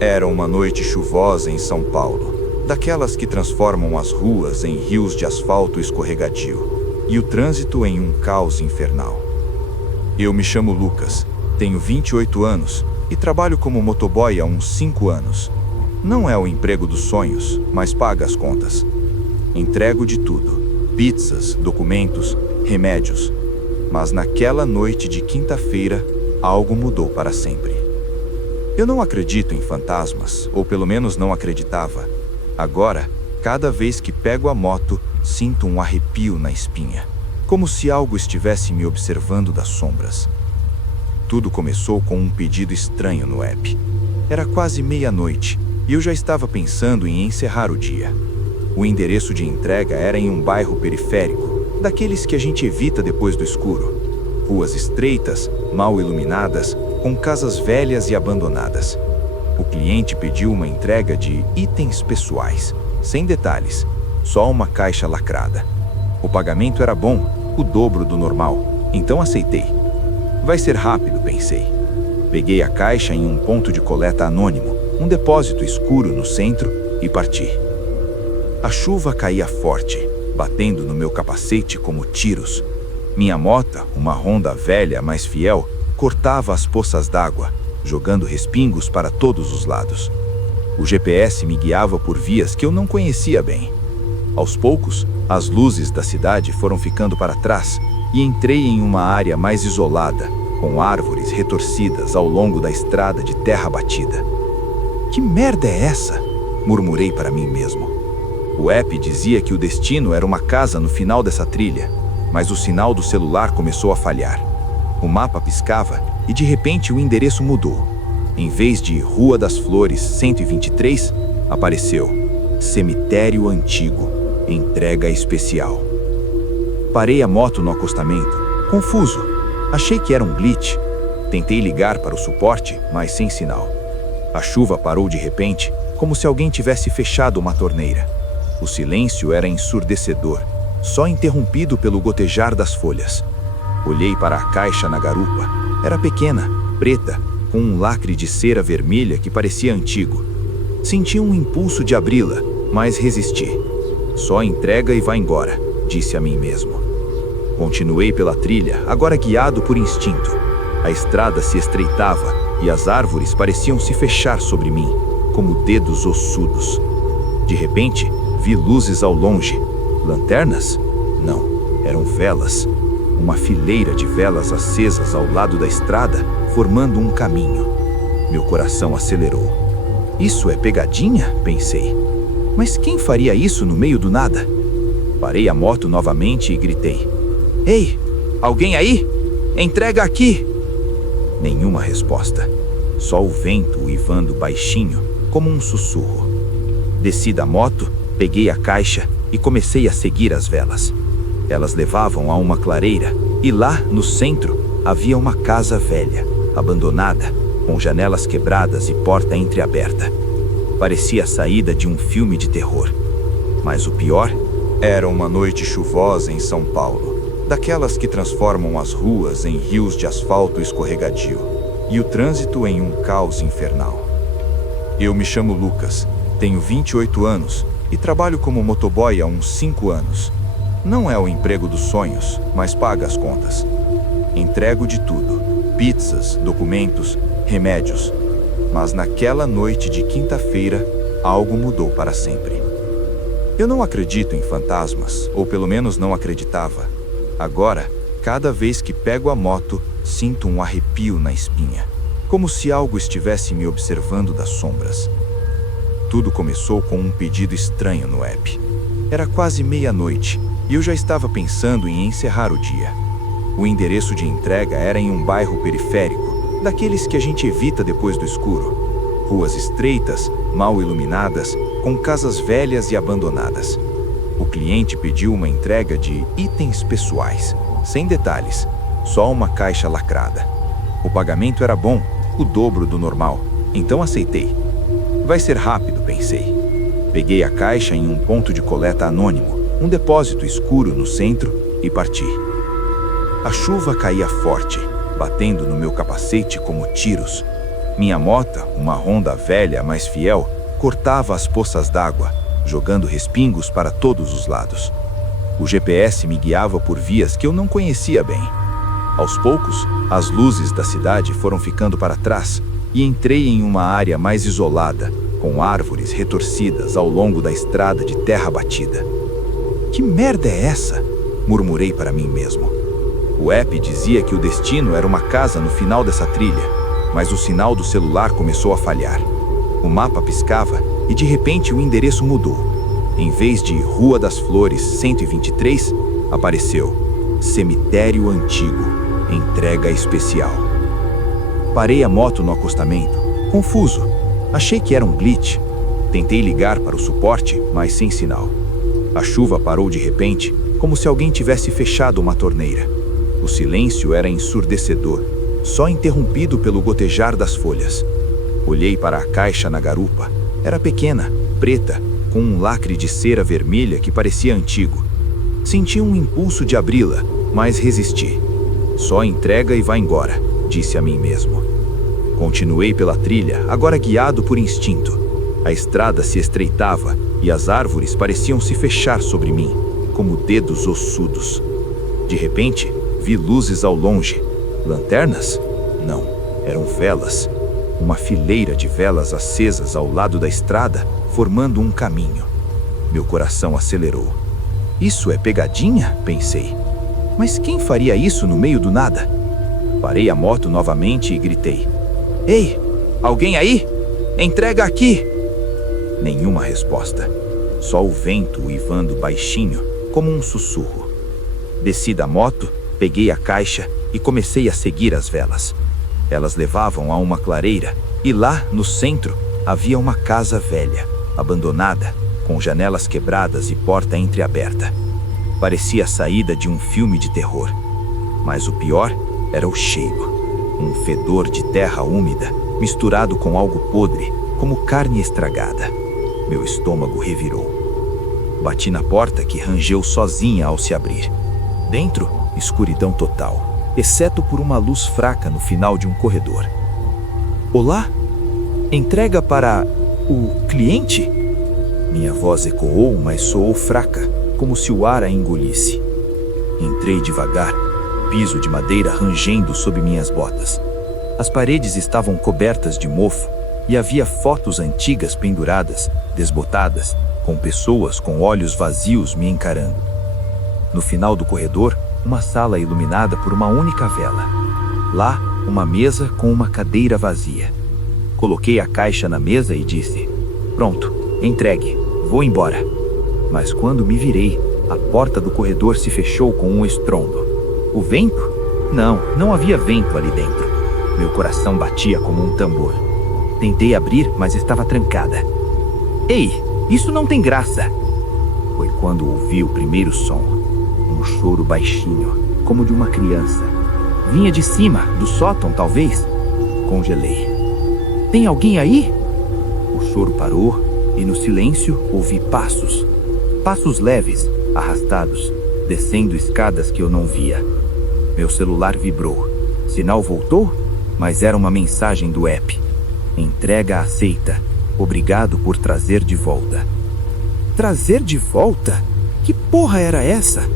Era uma noite chuvosa em São Paulo, daquelas que transformam as ruas em rios de asfalto escorregadio e o trânsito em um caos infernal. Eu me chamo Lucas, tenho 28 anos e trabalho como motoboy há uns 5 anos. Não é o emprego dos sonhos, mas paga as contas. Entrego de tudo: pizzas, documentos, remédios. Mas naquela noite de quinta-feira, algo mudou para sempre. Eu não acredito em fantasmas, ou pelo menos não acreditava. Agora, cada vez que pego a moto, sinto um arrepio na espinha, como se algo estivesse me observando das sombras. Tudo começou com um pedido estranho no app. Era quase meia-noite e eu já estava pensando em encerrar o dia. O endereço de entrega era em um bairro periférico, daqueles que a gente evita depois do escuro. Ruas estreitas, mal iluminadas, com casas velhas e abandonadas. O cliente pediu uma entrega de itens pessoais, sem detalhes, só uma caixa lacrada. O pagamento era bom, o dobro do normal, então aceitei. Vai ser rápido, pensei. Peguei a caixa em um ponto de coleta anônimo, um depósito escuro no centro, e parti. A chuva caía forte, batendo no meu capacete como tiros. Minha moto, uma Honda velha, mas fiel, cortava as poças d'água, jogando respingos para todos os lados. O GPS me guiava por vias que eu não conhecia bem. Aos poucos, as luzes da cidade foram ficando para trás e entrei em uma área mais isolada, com árvores retorcidas ao longo da estrada de terra batida. Que merda é essa? Murmurei para mim mesmo. O app dizia que o destino era uma casa no final dessa trilha, mas o sinal do celular começou a falhar. O mapa piscava e de repente o endereço mudou. Em vez de Rua das Flores 123, apareceu Cemitério Antigo, entrega especial. Parei a moto no acostamento, confuso. Achei que era um glitch. Tentei ligar para o suporte, mas sem sinal. A chuva parou de repente, como se alguém tivesse fechado uma torneira. O silêncio era ensurdecedor, só interrompido pelo gotejar das folhas. Olhei para a caixa na garupa. Era pequena, preta, com um lacre de cera vermelha que parecia antigo. Senti um impulso de abri-la, mas resisti. Só entrega e vá embora, disse a mim mesmo. Continuei pela trilha, agora guiado por instinto. A estrada se estreitava e as árvores pareciam se fechar sobre mim, como dedos ossudos. De repente, vi luzes ao longe. Lanternas? Não, eram velas. Uma fileira de velas acesas ao lado da estrada, formando um caminho. Meu coração acelerou. Isso é pegadinha? Pensei. Mas quem faria isso no meio do nada? Parei a moto novamente e gritei: Ei, alguém aí? Entrega aqui! Nenhuma resposta. Só o vento uivando baixinho, como um sussurro. Desci da moto, peguei a caixa e comecei a seguir as velas. Elas levavam a uma clareira e lá, no centro, havia uma casa velha, abandonada, com janelas quebradas e porta entreaberta. Parecia a saída de um filme de terror. Mas o pior, era uma noite chuvosa em São Paulo, daquelas que transformam as ruas em rios de asfalto escorregadio e o trânsito em um caos infernal. Eu me chamo Lucas, tenho 28 anos e trabalho como motoboy há uns 5 anos. Não é o emprego dos sonhos, mas paga as contas. Entrego de tudo: pizzas, documentos, remédios. Mas naquela noite de quinta-feira, algo mudou para sempre. Eu não acredito em fantasmas, ou pelo menos não acreditava. Agora, cada vez que pego a moto, sinto um arrepio na espinha, como se algo estivesse me observando das sombras. Tudo começou com um pedido estranho no app. Era quase meia-noite e eu já estava pensando em encerrar o dia. O endereço de entrega era em um bairro periférico, daqueles que a gente evita depois do escuro. Ruas estreitas, mal iluminadas, com casas velhas e abandonadas. O cliente pediu uma entrega de itens pessoais, sem detalhes, só uma caixa lacrada. O pagamento era bom, o dobro do normal, então aceitei. Vai ser rápido, pensei. Peguei a caixa em um ponto de coleta anônimo, um depósito escuro no centro, e parti. A chuva caía forte, batendo no meu capacete como tiros. Minha mota, uma Honda velha, mas fiel, cortava as poças d'água, jogando respingos para todos os lados. O GPS me guiava por vias que eu não conhecia bem. Aos poucos, as luzes da cidade foram ficando para trás e entrei em uma área mais isolada, com árvores retorcidas ao longo da estrada de terra batida. Que merda é essa? Murmurei para mim mesmo. O app dizia que o destino era uma casa no final dessa trilha, mas o sinal do celular começou a falhar. O mapa piscava e de repente o endereço mudou. Em vez de Rua das Flores 123, apareceu Cemitério Antigo, entrega especial. Parei a moto no acostamento, confuso. Achei que era um glitch. Tentei ligar para o suporte, mas sem sinal. A chuva parou de repente, como se alguém tivesse fechado uma torneira. O silêncio era ensurdecedor, só interrompido pelo gotejar das folhas. Olhei para a caixa na garupa. Era pequena, preta, com um lacre de cera vermelha que parecia antigo. Senti um impulso de abri-la, mas resisti. Só entrega e vá embora, disse a mim mesmo. Continuei pela trilha, agora guiado por instinto. A estrada se estreitava e as árvores pareciam se fechar sobre mim, como dedos ossudos. De repente, vi luzes ao longe. Lanternas? Não, eram velas. Uma fileira de velas acesas ao lado da estrada, formando um caminho. Meu coração acelerou. Isso é pegadinha? Pensei. Mas quem faria isso no meio do nada? Parei a moto novamente e gritei. Ei, alguém aí? Entrega aqui! Nenhuma resposta. Só o vento uivando baixinho, como um sussurro. Desci da moto, peguei a caixa e comecei a seguir as velas. Elas levavam a uma clareira e lá, no centro, havia uma casa velha, abandonada, com janelas quebradas e porta entreaberta. Parecia a saída de um filme de terror. Mas o pior era o cheiro. Um fedor de terra úmida, misturado com algo podre, como carne estragada. Meu estômago revirou. Bati na porta que rangeu sozinha ao se abrir. Dentro, escuridão total, exceto por uma luz fraca no final de um corredor. Olá? Entrega para o cliente? Minha voz ecoou, mas soou fraca, como se o ar a engolisse. Entrei devagar, piso de madeira rangendo sob minhas botas. As paredes estavam cobertas de mofo e havia fotos antigas penduradas, desbotadas, com pessoas com olhos vazios me encarando. No final do corredor, uma sala iluminada por uma única vela. Lá, uma mesa com uma cadeira vazia. Coloquei a caixa na mesa e disse: pronto, entregue, vou embora. Mas quando me virei, a porta do corredor se fechou com um estrondo. O vento? Não havia vento ali dentro. Meu coração batia como um tambor. Tentei abrir, mas estava trancada. Ei, isso não tem graça! Foi quando ouvi o primeiro som. Um choro baixinho, como de uma criança. Vinha de cima, do sótão, talvez. Congelei. Tem alguém aí? O choro parou e no silêncio ouvi passos. Passos leves, arrastados, descendo escadas que eu não via. Meu celular vibrou. Sinal voltou, mas era uma mensagem do app. Entrega aceita. Obrigado por trazer de volta. Trazer de volta? Que porra era essa?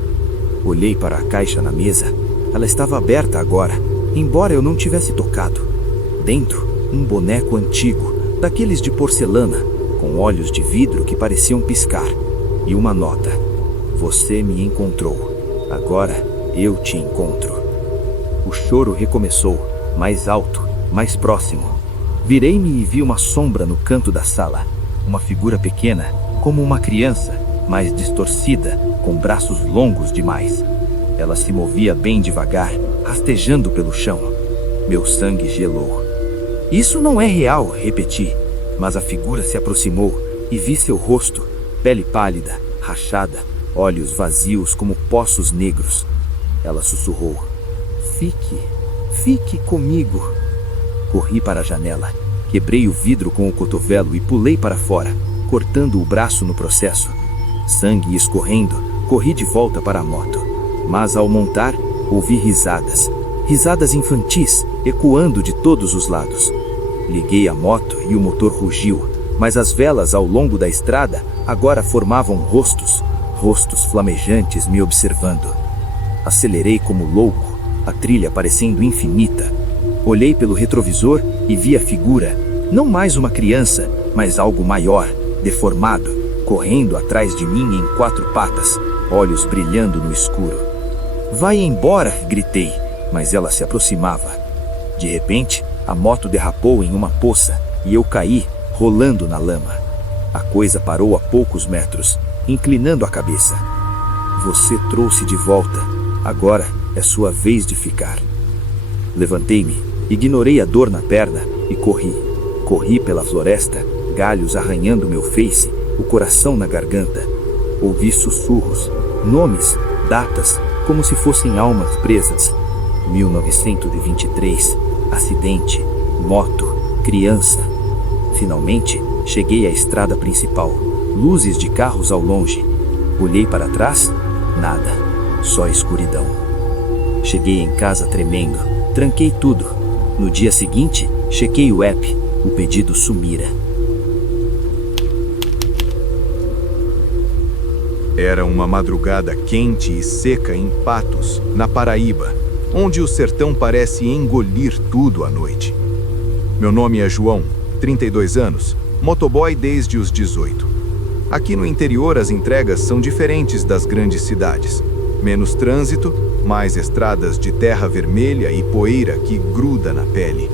Olhei para a caixa na mesa. Ela estava aberta agora, embora eu não tivesse tocado. Dentro, um boneco antigo, daqueles de porcelana, com olhos de vidro que pareciam piscar. E uma nota. Você me encontrou. Agora eu te encontro. O choro recomeçou, mais alto, mais próximo. Virei-me e vi uma sombra no canto da sala. Uma figura pequena, como uma criança, mas distorcida, com braços longos demais. Ela se movia bem devagar, rastejando pelo chão. Meu sangue gelou. Isso não é real, repeti, mas a figura se aproximou e vi seu rosto, pele pálida, rachada, olhos vazios como poços negros. Ela sussurrou: Fique comigo. Corri para a janela, quebrei o vidro com o cotovelo e pulei para fora, cortando o braço no processo. Sangue escorrendo, corri de volta para a moto. Mas ao montar, ouvi risadas. Risadas infantis, ecoando de todos os lados. Liguei a moto e o motor rugiu, mas as velas ao longo da estrada agora formavam rostos flamejantes me observando. Acelerei como louco, a trilha parecendo infinita. Olhei pelo retrovisor e vi a figura, não mais uma criança, mas algo maior, deformado, correndo atrás de mim em 4 patas, olhos brilhando no escuro. "Vai embora!" gritei, mas ela se aproximava. De repente, a moto derrapou em uma poça e eu caí, rolando na lama. A coisa parou a poucos metros, inclinando a cabeça. "Você trouxe de volta. Agora é sua vez de ficar." Levantei-me, ignorei a dor na perna e corri. Corri pela floresta, galhos arranhando meu feice, o coração na garganta. Ouvi sussurros, nomes, datas, como se fossem almas presas. 1923, acidente, moto, criança. Finalmente, cheguei à estrada principal. Luzes de carros ao longe. Olhei para trás, nada, só escuridão. Cheguei em casa tremendo, tranquei tudo. No dia seguinte, chequei o app, o pedido sumira. Era uma madrugada quente e seca em Patos, na Paraíba, onde o sertão parece engolir tudo à noite. Meu nome é João, 32 anos, motoboy desde os 18. Aqui no interior as entregas são diferentes das grandes cidades. Menos trânsito, mais estradas de terra vermelha e poeira que gruda na pele.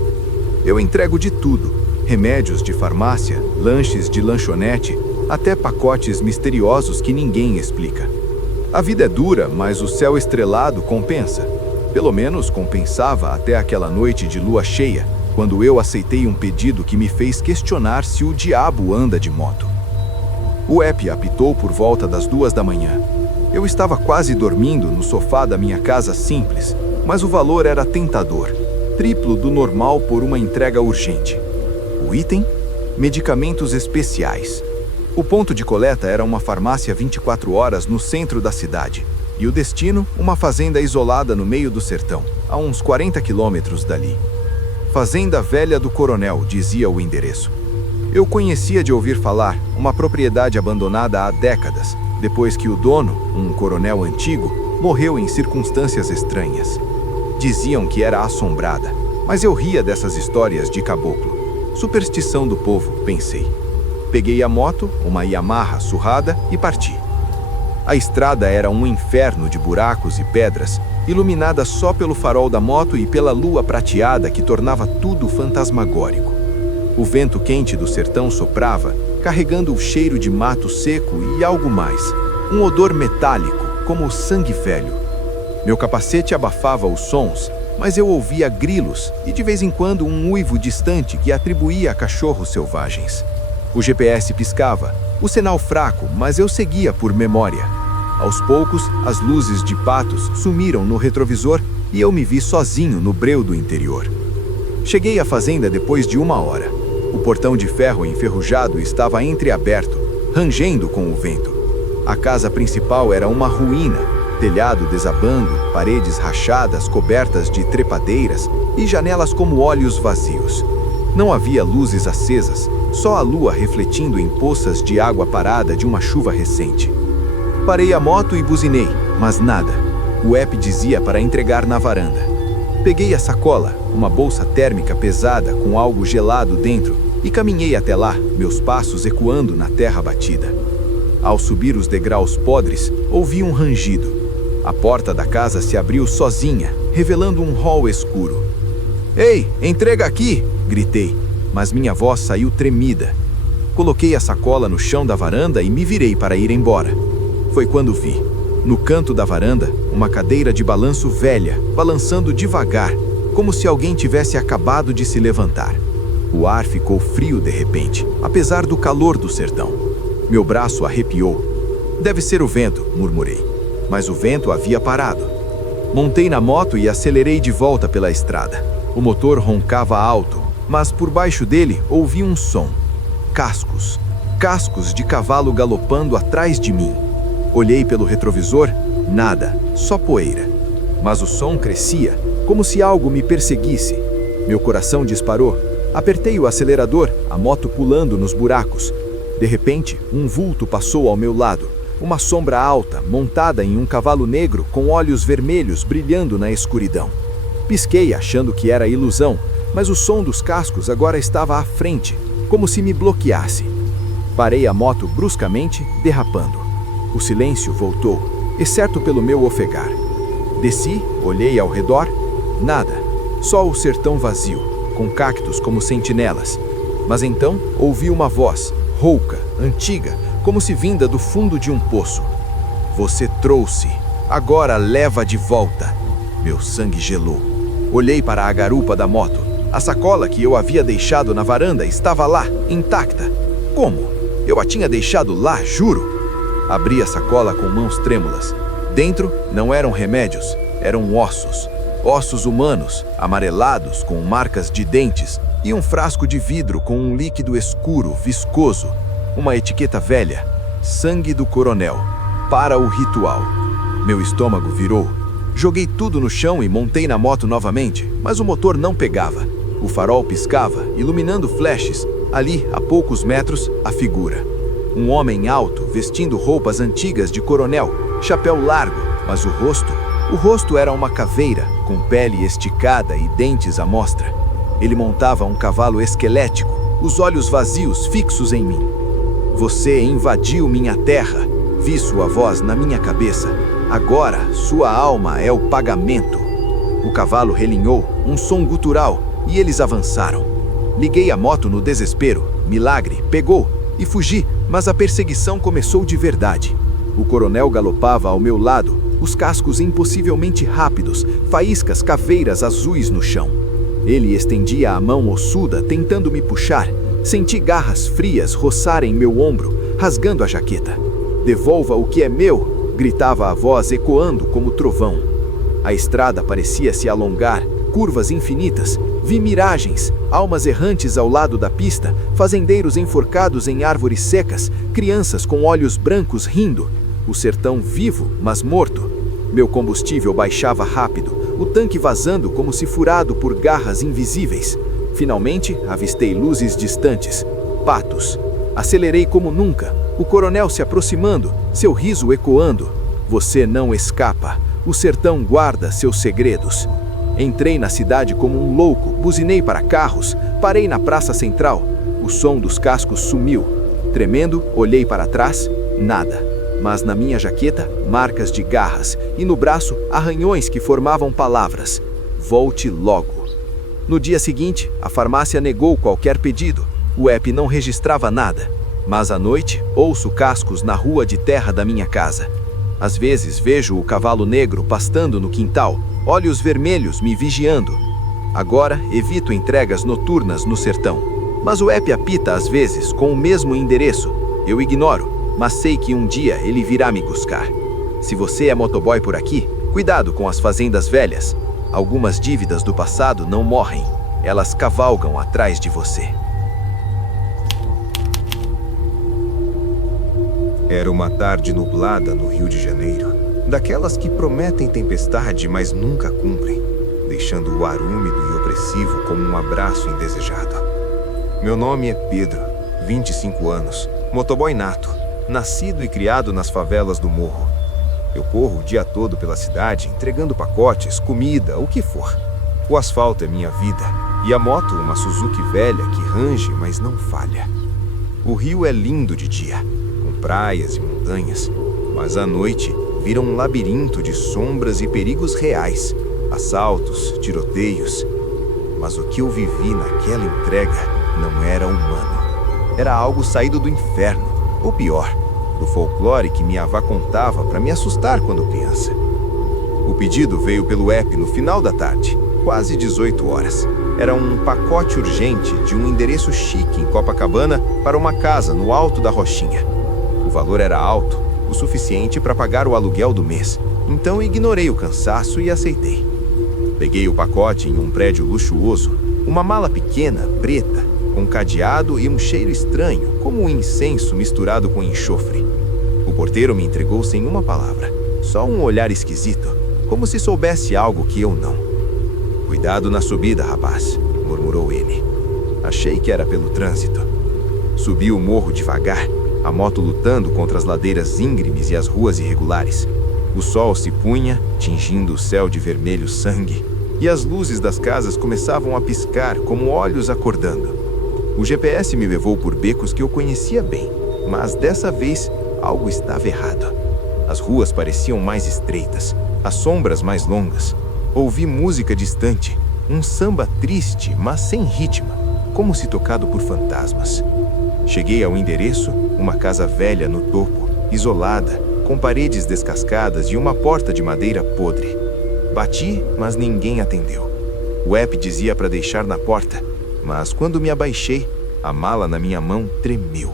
Eu entrego de tudo, remédios de farmácia, lanches de lanchonete, até pacotes misteriosos que ninguém explica. A vida é dura, mas o céu estrelado compensa. Pelo menos compensava até aquela noite de lua cheia, quando eu aceitei um pedido que me fez questionar se o diabo anda de moto. O app apitou por volta das 2 da manhã. Eu estava quase dormindo no sofá da minha casa simples, mas o valor era tentador, triplo do normal por uma entrega urgente. O item? Medicamentos especiais. O ponto de coleta era uma farmácia 24 horas no centro da cidade, e o destino, uma fazenda isolada no meio do sertão, a uns 40 quilômetros dali. Fazenda Velha do Coronel, dizia o endereço. Eu conhecia de ouvir falar, uma propriedade abandonada há décadas, depois que o dono, um coronel antigo, morreu em circunstâncias estranhas. Diziam que era assombrada, mas eu ria dessas histórias de caboclo. Superstição do povo, pensei. Peguei a moto, uma Yamaha surrada, e parti. A estrada era um inferno de buracos e pedras, iluminada só pelo farol da moto e pela lua prateada que tornava tudo fantasmagórico. O vento quente do sertão soprava, carregando o cheiro de mato seco e algo mais, um odor metálico, como o sangue velho. Meu capacete abafava os sons, mas eu ouvia grilos e de vez em quando um uivo distante que atribuía a cachorros selvagens. O GPS piscava, o sinal fraco, mas eu seguia por memória. Aos poucos, as luzes de Patos sumiram no retrovisor e eu me vi sozinho no breu do interior. Cheguei à fazenda depois de 1 hora. O portão de ferro enferrujado estava entreaberto, rangendo com o vento. A casa principal era uma ruína, telhado desabando, paredes rachadas cobertas de trepadeiras e janelas como olhos vazios. Não havia luzes acesas, só a lua refletindo em poças de água parada de uma chuva recente. Parei a moto e buzinei, mas nada. O app dizia para entregar na varanda. Peguei a sacola, uma bolsa térmica pesada com algo gelado dentro, e caminhei até lá, meus passos ecoando na terra batida. Ao subir os degraus podres, ouvi um rangido. A porta da casa se abriu sozinha, revelando um hall escuro. "Ei, entrega aqui!" gritei, mas minha voz saiu tremida. Coloquei a sacola no chão da varanda e me virei para ir embora. Foi quando vi, no canto da varanda, uma cadeira de balanço velha, balançando devagar, como se alguém tivesse acabado de se levantar. O ar ficou frio de repente, apesar do calor do sertão. Meu braço arrepiou. "Deve ser o vento", murmurei, mas o vento havia parado. Montei na moto e acelerei de volta pela estrada. O motor roncava alto, mas por baixo dele ouvi um som. Cascos. Cascos de cavalo galopando atrás de mim. Olhei pelo retrovisor, nada, só poeira. Mas o som crescia, como se algo me perseguisse. Meu coração disparou. Apertei o acelerador, a moto pulando nos buracos. De repente, um vulto passou ao meu lado. Uma sombra alta, montada em um cavalo negro com olhos vermelhos brilhando na escuridão. Pisquei achando que era ilusão, mas o som dos cascos agora estava à frente, como se me bloqueasse. Parei a moto bruscamente, derrapando. O silêncio voltou, exceto pelo meu ofegar. Desci, olhei ao redor, nada, só o sertão vazio, com cactos como sentinelas. Mas então ouvi uma voz, rouca, antiga, como se vinda do fundo de um poço. Você trouxe, agora leva de volta. Meu sangue gelou. Olhei para a garupa da moto. A sacola que eu havia deixado na varanda estava lá, intacta. Como? Eu a tinha deixado lá, juro. Abri a sacola com mãos trêmulas. Dentro não eram remédios, eram ossos. Ossos humanos, amarelados com marcas de dentes, e um frasco de vidro com um líquido escuro, viscoso. Uma etiqueta velha, sangue do coronel, para o ritual. Meu estômago virou. Joguei tudo no chão e montei na moto novamente, mas o motor não pegava. O farol piscava, iluminando flashes. Ali, a poucos metros, a figura. Um homem alto, vestindo roupas antigas de coronel, chapéu largo, mas o rosto era uma caveira, com pele esticada e dentes à mostra. Ele montava um cavalo esquelético, os olhos vazios fixos em mim. Você invadiu minha terra, vi sua voz na minha cabeça. Agora, sua alma é o pagamento. O cavalo relinhou, um som gutural, e eles avançaram. Liguei a moto no desespero. Milagre, pegou, e fugi, mas a perseguição começou de verdade. O coronel galopava ao meu lado, os cascos impossivelmente rápidos, faíscas caveiras azuis no chão. Ele estendia a mão ossuda, tentando me puxar. Senti garras frias roçarem meu ombro, rasgando a jaqueta. Devolva o que é meu, gritava a voz ecoando como trovão. A estrada parecia se alongar, curvas infinitas. Vi miragens, almas errantes ao lado da pista, fazendeiros enforcados em árvores secas, crianças com olhos brancos rindo. O sertão vivo, mas morto. Meu combustível baixava rápido, o tanque vazando como se furado por garras invisíveis. Finalmente, avistei luzes distantes. Patos. Acelerei como nunca. O coronel se aproximando, seu riso ecoando. Você não escapa. O sertão guarda seus segredos. Entrei na cidade como um louco, buzinei para carros, parei na praça central. O som dos cascos sumiu. Tremendo, olhei para trás, nada. Mas na minha jaqueta, marcas de garras, e no braço, arranhões que formavam palavras. Volte logo. No dia seguinte, a farmácia negou qualquer pedido. O app não registrava nada. Mas à noite, ouço cascos na rua de terra da minha casa. Às vezes vejo o cavalo negro pastando no quintal, olhos vermelhos me vigiando. Agora evito entregas noturnas no sertão. Mas o app apita às vezes com o mesmo endereço. Eu ignoro, mas sei que um dia ele virá me buscar. Se você é motoboy por aqui, cuidado com as fazendas velhas. Algumas dívidas do passado não morrem, elas cavalgam atrás de você. Era uma tarde nublada no Rio de Janeiro, daquelas que prometem tempestade, mas nunca cumprem, deixando o ar úmido e opressivo como um abraço indesejado. Meu nome é Pedro, 25 anos, motoboy nato, nascido e criado nas favelas do morro. Eu corro o dia todo pela cidade, entregando pacotes, comida, o que for. O asfalto é minha vida, e a moto uma Suzuki velha que range, mas não falha. O rio é lindo de dia, com praias e montanhas, mas à noite vira um labirinto de sombras e perigos reais, assaltos, tiroteios. Mas o que eu vivi naquela entrega não era humano. Era algo saído do inferno, ou pior, do folclore que minha avó contava para me assustar quando criança. O pedido veio pelo app no final da tarde, quase 18 horas. Era um pacote urgente de um endereço chique em Copacabana para uma casa no alto da Rochinha. O valor era alto, o suficiente para pagar o aluguel do mês, então ignorei o cansaço e aceitei. Peguei o pacote em um prédio luxuoso, uma mala pequena, preta, com cadeado e um cheiro estranho, como um incenso misturado com enxofre. O porteiro me entregou sem uma palavra, só um olhar esquisito, como se soubesse algo que eu não. Cuidado na subida, rapaz, murmurou ele. Achei que era pelo trânsito. Subi o morro devagar, a moto lutando contra as ladeiras íngremes e as ruas irregulares. O sol se punha, tingindo o céu de vermelho sangue, e as luzes das casas começavam a piscar como olhos acordando. O GPS me levou por becos que eu conhecia bem, mas dessa vez algo estava errado. As ruas pareciam mais estreitas, as sombras mais longas. Ouvi música distante, um samba triste, mas sem ritmo, como se tocado por fantasmas. Cheguei ao endereço, uma casa velha no topo, isolada, com paredes descascadas e uma porta de madeira podre. Bati, mas ninguém atendeu. O app dizia para deixar na porta, mas quando me abaixei, a mala na minha mão tremeu.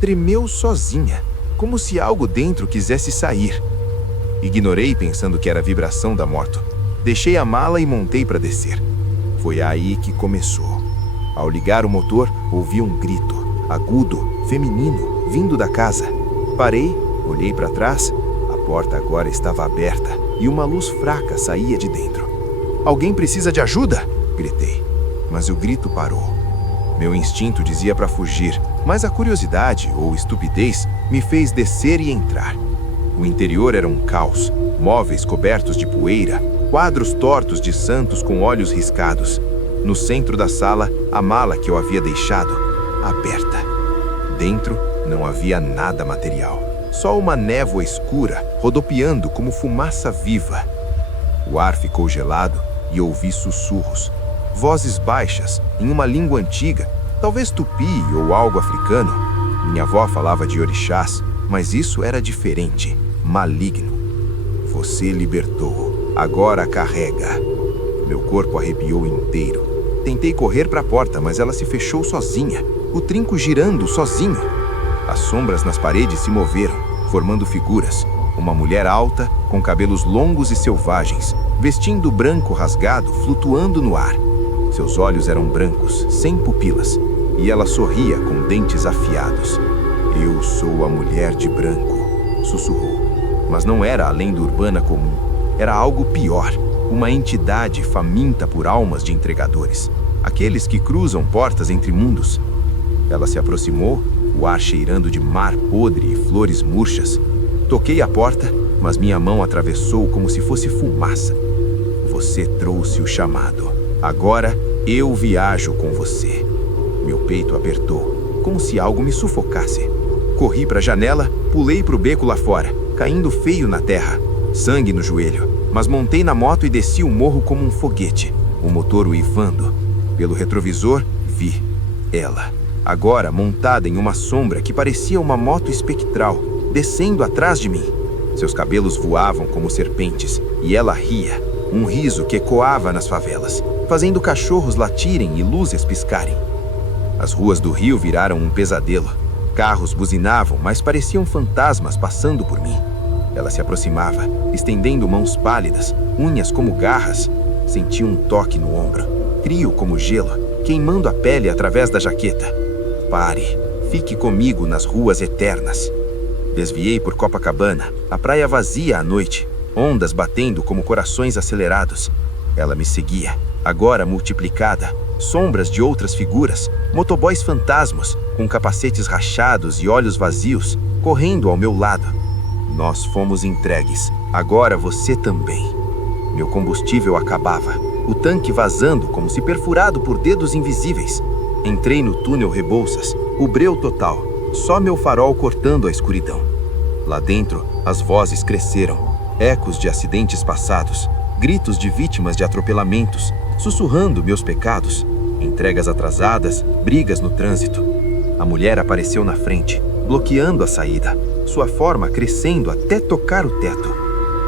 Tremeu sozinha, como se algo dentro quisesse sair. Ignorei pensando que era a vibração da moto. Deixei a mala e montei para descer. Foi aí que começou. Ao ligar o motor, ouvi um grito, agudo, feminino, vindo da casa. Parei, olhei para trás. A porta agora estava aberta e uma luz fraca saía de dentro. "Alguém precisa de ajuda?" gritei. Mas o grito parou. Meu instinto dizia para fugir, mas a curiosidade, ou estupidez, me fez descer e entrar. O interior era um caos, móveis cobertos de poeira, quadros tortos de santos com olhos riscados. No centro da sala, a mala que eu havia deixado, aberta. Dentro, não havia nada material, só uma névoa escura, rodopiando como fumaça viva. O ar ficou gelado e ouvi sussurros, vozes baixas, em uma língua antiga, talvez tupi ou algo africano. Minha avó falava de orixás, mas isso era diferente, maligno. "Você libertou, agora carrega." Meu corpo arrepiou inteiro. Tentei correr para a porta, mas ela se fechou sozinha, o trinco girando sozinho. As sombras nas paredes se moveram, formando figuras. Uma mulher alta, com cabelos longos e selvagens, vestindo branco rasgado, flutuando no ar. Seus olhos eram brancos, sem pupilas, e ela sorria com dentes afiados. "Eu sou a mulher de branco", sussurrou. Mas não era a lenda urbana comum. Era algo pior, uma entidade faminta por almas de entregadores, aqueles que cruzam portas entre mundos. Ela se aproximou, o ar cheirando de mar podre e flores murchas. Toquei a porta, mas minha mão atravessou como se fosse fumaça. "Você trouxe o chamado. Agora eu viajo com você." Meu peito apertou, como se algo me sufocasse. Corri para a janela, pulei para o beco lá fora, caindo feio na terra, sangue no joelho, mas montei na moto e desci o morro como um foguete, o motor uivando. Pelo retrovisor, vi ela, agora montada em uma sombra que parecia uma moto espectral, descendo atrás de mim. Seus cabelos voavam como serpentes, e ela ria, um riso que ecoava nas favelas, fazendo cachorros latirem e luzes piscarem. As ruas do Rio viraram um pesadelo. Carros buzinavam, mas pareciam fantasmas passando por mim. Ela se aproximava, estendendo mãos pálidas, unhas como garras. Senti um toque no ombro, frio como gelo, queimando a pele através da jaqueta. "Pare, fique comigo nas ruas eternas." Desviei por Copacabana, a praia vazia à noite, ondas batendo como corações acelerados. Ela me seguia, agora multiplicada, sombras de outras figuras, motoboys fantasmas, com capacetes rachados e olhos vazios, correndo ao meu lado. Nós fomos entregues, agora você também. Meu combustível acabava, o tanque vazando como se perfurado por dedos invisíveis. Entrei no túnel Rebouças, o breu total, só meu farol cortando a escuridão. Lá dentro, as vozes cresceram, ecos de acidentes passados, gritos de vítimas de atropelamentos, sussurrando meus pecados, entregas atrasadas, brigas no trânsito. A mulher apareceu na frente, bloqueando a saída, sua forma crescendo até tocar o teto.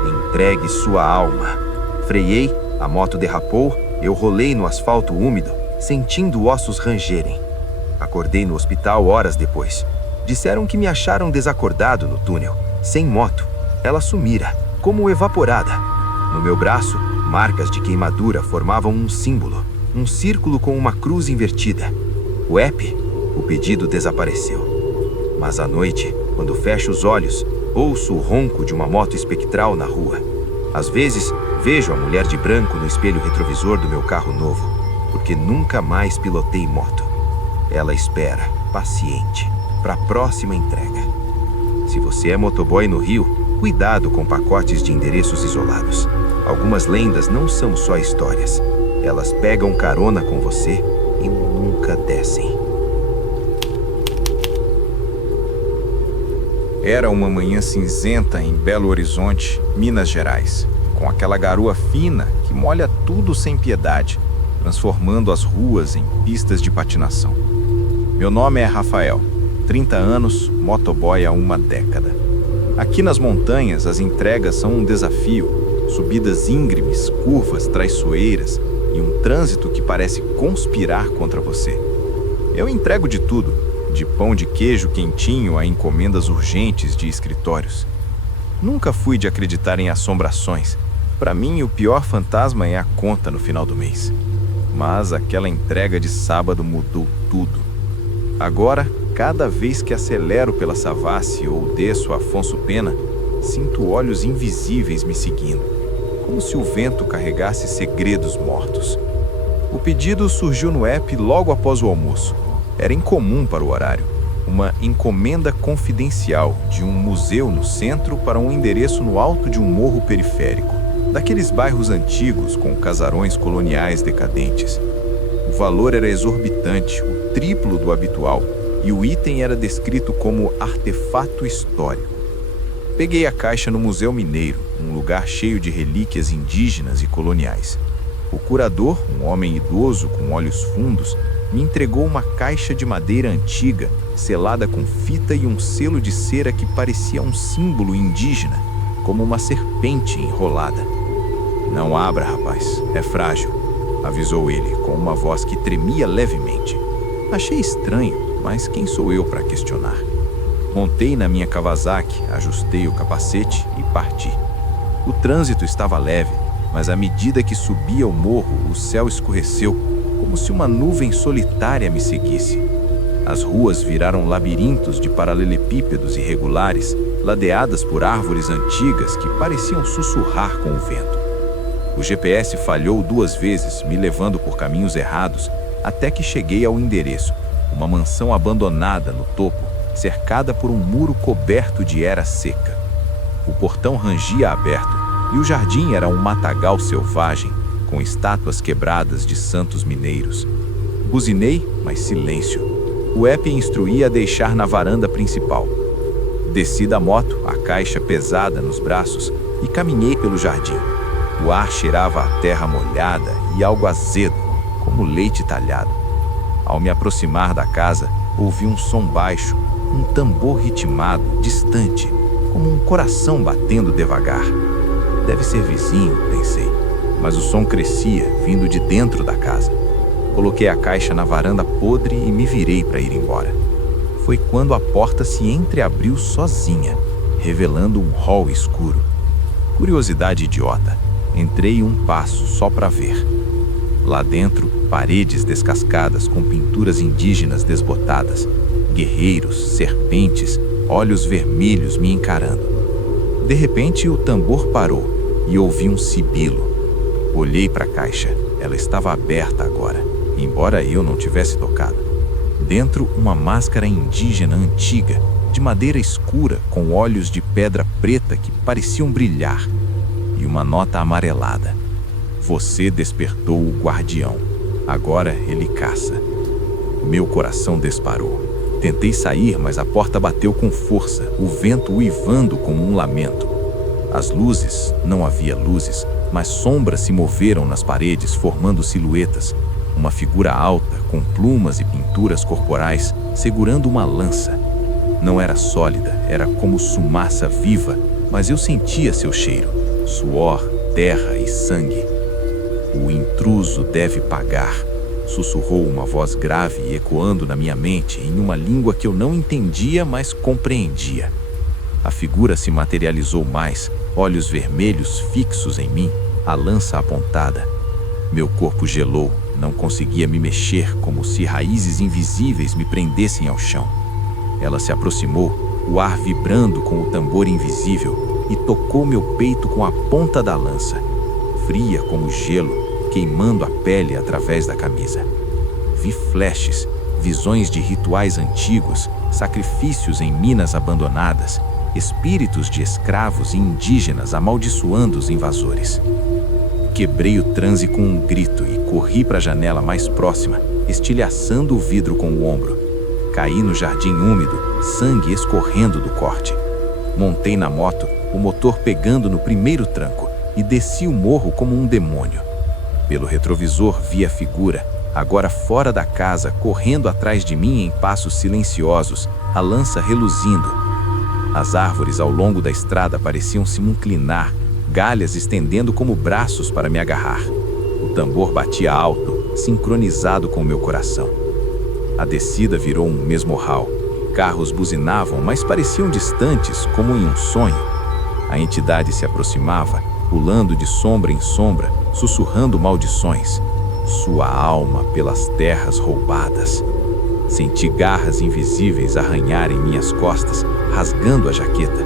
"Entregue sua alma." Freiei, a moto derrapou, eu rolei no asfalto úmido, sentindo ossos rangerem. Acordei no hospital horas depois. Disseram que me acharam desacordado no túnel, sem moto. Ela sumira, como evaporada. No meu braço, marcas de queimadura formavam um símbolo, um círculo com uma cruz invertida. O app, o pedido desapareceu. Mas à noite, quando fecho os olhos, ouço o ronco de uma moto espectral na rua. Às vezes, vejo a mulher de branco no espelho retrovisor do meu carro novo. porque nunca mais pilotei moto. Ela espera, paciente, para a próxima entrega. Se você é motoboy no Rio, cuidado com pacotes de endereços isolados. Algumas lendas não são só histórias. Elas pegam carona com você e nunca descem. Era uma manhã cinzenta em Belo Horizonte, Minas Gerais, com aquela garoa fina que molha tudo sem piedade, transformando as ruas em pistas de patinação. Meu nome é Rafael, 30 anos, motoboy há uma década. Aqui nas montanhas as entregas são um desafio, subidas íngremes, curvas traiçoeiras e um trânsito que parece conspirar contra você. Eu entrego de tudo, de pão de queijo quentinho a encomendas urgentes de escritórios. Nunca fui de acreditar em assombrações. Para mim, o pior fantasma é a conta no final do mês. Mas aquela entrega de sábado mudou tudo. Agora, cada vez que acelero pela Savassi ou desço a Afonso Pena, sinto olhos invisíveis me seguindo, como se o vento carregasse segredos mortos. O pedido surgiu no app logo após o almoço. Era incomum para o horário. Uma encomenda confidencial de um museu no centro para um endereço no alto de um morro periférico, daqueles bairros antigos com casarões coloniais decadentes. O valor era exorbitante, o triplo do habitual, e o item era descrito como artefato histórico. Peguei a caixa no Museu Mineiro, um lugar cheio de relíquias indígenas e coloniais. O curador, um homem idoso com olhos fundos, me entregou uma caixa de madeira antiga, selada com fita e um selo de cera que parecia um símbolo indígena, como uma serpente enrolada. "Não abra, rapaz, é frágil", avisou ele, com uma voz que tremia levemente. Achei estranho, mas quem sou eu para questionar? Montei na minha Kawasaki, ajustei o capacete e parti. O trânsito estava leve, mas à medida que subia o morro, o céu escureceu, como se uma nuvem solitária me seguisse. As ruas viraram labirintos de paralelepípedos irregulares, ladeadas por árvores antigas que pareciam sussurrar com o vento. O GPS falhou 2 vezes, me levando por caminhos errados, até que cheguei ao endereço, uma mansão abandonada no topo, cercada por um muro coberto de era seca. O portão rangia aberto, e o jardim era um matagal selvagem, com estátuas quebradas de santos mineiros. Buzinei, mas silêncio. O app instruía a deixar na varanda principal. Desci da moto, a caixa pesada nos braços, e caminhei pelo jardim. O ar cheirava a terra molhada e algo azedo, como leite talhado. Ao me aproximar da casa, ouvi um som baixo, um tambor ritmado, distante, como um coração batendo devagar. Deve ser vizinho, pensei. Mas o som crescia, vindo de dentro da casa. Coloquei a caixa na varanda podre e me virei para ir embora. Foi quando a porta se entreabriu sozinha, revelando um hall escuro. Curiosidade idiota. Entrei um passo só para ver. Lá dentro, paredes descascadas com pinturas indígenas desbotadas, guerreiros, serpentes, olhos vermelhos me encarando. De repente, o tambor parou e ouvi um sibilo. Olhei para a caixa. Ela estava aberta agora, embora eu não tivesse tocado. Dentro, uma máscara indígena antiga, de madeira escura, com olhos de pedra preta que pareciam brilhar, e uma nota amarelada. "Você despertou o guardião. Agora ele caça." Meu coração disparou. Tentei sair, mas a porta bateu com força, o vento uivando como um lamento. As luzes, não havia luzes, mas sombras se moveram nas paredes, formando silhuetas. Uma figura alta, com plumas e pinturas corporais, segurando uma lança. Não era sólida, era como sumaça viva, mas eu sentia seu cheiro. Suor, terra e sangue. "O intruso deve pagar", sussurrou uma voz grave e ecoando na minha mente em uma língua que eu não entendia, mas compreendia. A figura se materializou mais, olhos vermelhos fixos em mim, a lança apontada. Meu corpo gelou, não conseguia me mexer, como se raízes invisíveis me prendessem ao chão. Ela se aproximou, o ar vibrando com o tambor invisível, e tocou meu peito com a ponta da lança. Fria como gelo, queimando a pele através da camisa. Vi flashes, visões de rituais antigos, sacrifícios em minas abandonadas, espíritos de escravos e indígenas amaldiçoando os invasores. Quebrei o transe com um grito e corri para a janela mais próxima, estilhaçando o vidro com o ombro. Caí no jardim úmido, sangue escorrendo do corte. Montei na moto, o motor pegando no primeiro tranco, e desci o morro como um demônio. Pelo retrovisor vi a figura, agora fora da casa, correndo atrás de mim em passos silenciosos, a lança reluzindo. As árvores ao longo da estrada pareciam se inclinar, galhas estendendo como braços para me agarrar. O tambor batia alto, sincronizado com meu coração. A descida virou um mesmorral. Carros buzinavam, mas pareciam distantes, como em um sonho. A entidade se aproximava, pulando de sombra em sombra, sussurrando maldições. Sua alma pelas terras roubadas. Senti garras invisíveis arranharem minhas costas, rasgando a jaqueta.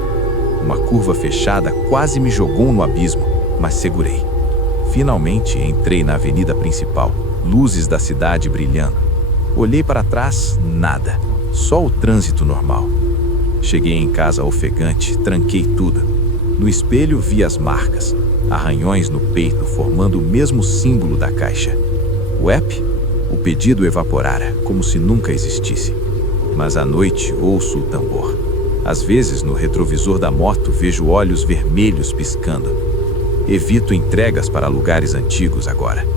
Uma curva fechada quase me jogou no abismo, mas segurei. Finalmente entrei na avenida principal, luzes da cidade brilhando. Olhei para trás, nada, só o trânsito normal. Cheguei em casa ofegante, tranquei tudo. No espelho vi as marcas, arranhões no peito formando o mesmo símbolo da caixa. O app? O pedido evaporara, como se nunca existisse. Mas à noite ouço o tambor. Às vezes, no retrovisor da moto, vejo olhos vermelhos piscando. Evito entregas para lugares antigos agora.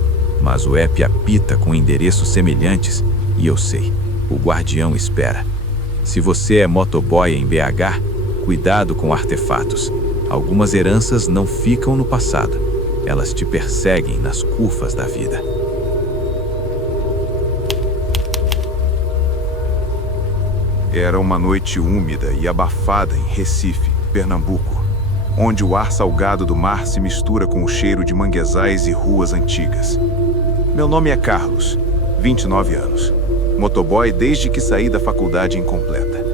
Mas o app apita com endereços semelhantes e eu sei, o guardião espera. Se você é motoboy em BH, cuidado com artefatos. Algumas heranças não ficam no passado. Elas te perseguem nas curvas da vida. Era uma noite úmida e abafada em Recife, Pernambuco, onde o ar salgado do mar se mistura com o cheiro de manguezais e ruas antigas. Meu nome é Carlos, 29 anos. Motoboy desde que saí da faculdade incompleta.